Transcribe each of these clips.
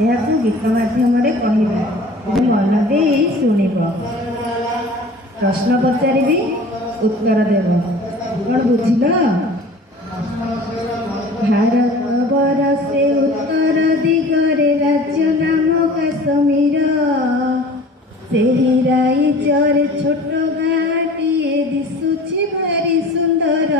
ଏହାକୁ ଗୀତ ମାଧ୍ୟମରେ କହିବା ଏବଂ ମନ ଦେଇ ଶୁଣିବ। ପ୍ରଶ୍ନ ପଚାରିବି, ଉତ୍ତର ଦେବ। କ'ଣ ବୁଝିଲ? ଭାରତ ବରଷେ ଉତ୍ତର ଦିଗରେ ରାଜ୍ୟ ନାମ କାଶ୍ମୀର, ସେହି ରାଇଜରେ ଛୋଟ ଗାଁଟିଏ ଦିଶୁଛି ଭାରି ସୁନ୍ଦର।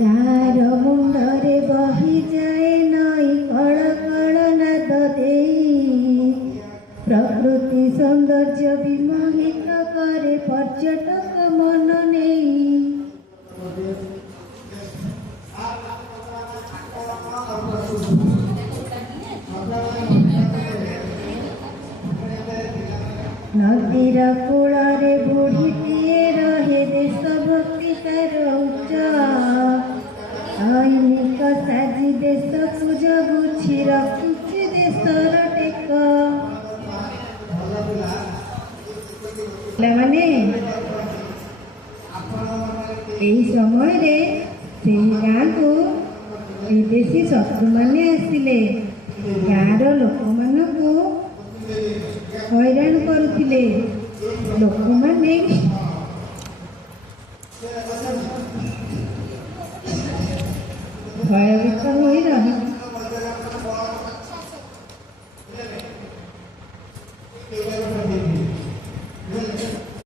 ଗାଁର ମୁଣ୍ଡରେ ବହିଯାଏ ନଈ କଳ କଳ ନାଦ ଦେଇ, ପ୍ରକୃତି ସୌନ୍ଦର୍ଯ୍ୟ ବିମୋହିତ କରେ ପର୍ଯ୍ୟଟକ ମନ ନେଇ। ନଦୀର କୂଳରେ ବୁଢ଼ୀଟିଏ ରହେ, ଦେଶଭକ୍ତି ତାର ଉଚ୍ଚ, ସୈନିକ ସାଜି ଦେଶକୁ ଜଗୁଛି, ରଖୁଛି ଦେଶର ଟେକ। ପିଲାମାନେ, ଏହି ସମୟରେ ସେହି ଗାଁକୁ ବିଦେଶୀ ଶତ୍ରୁମାନେ ଆସିଲେ। ଗାଁର ଲୋକମାନଙ୍କୁ ହଇରାଣ କରୁଥିଲେ। ଲୋକମାନେ ଭୟଭୀତ ହୋଇ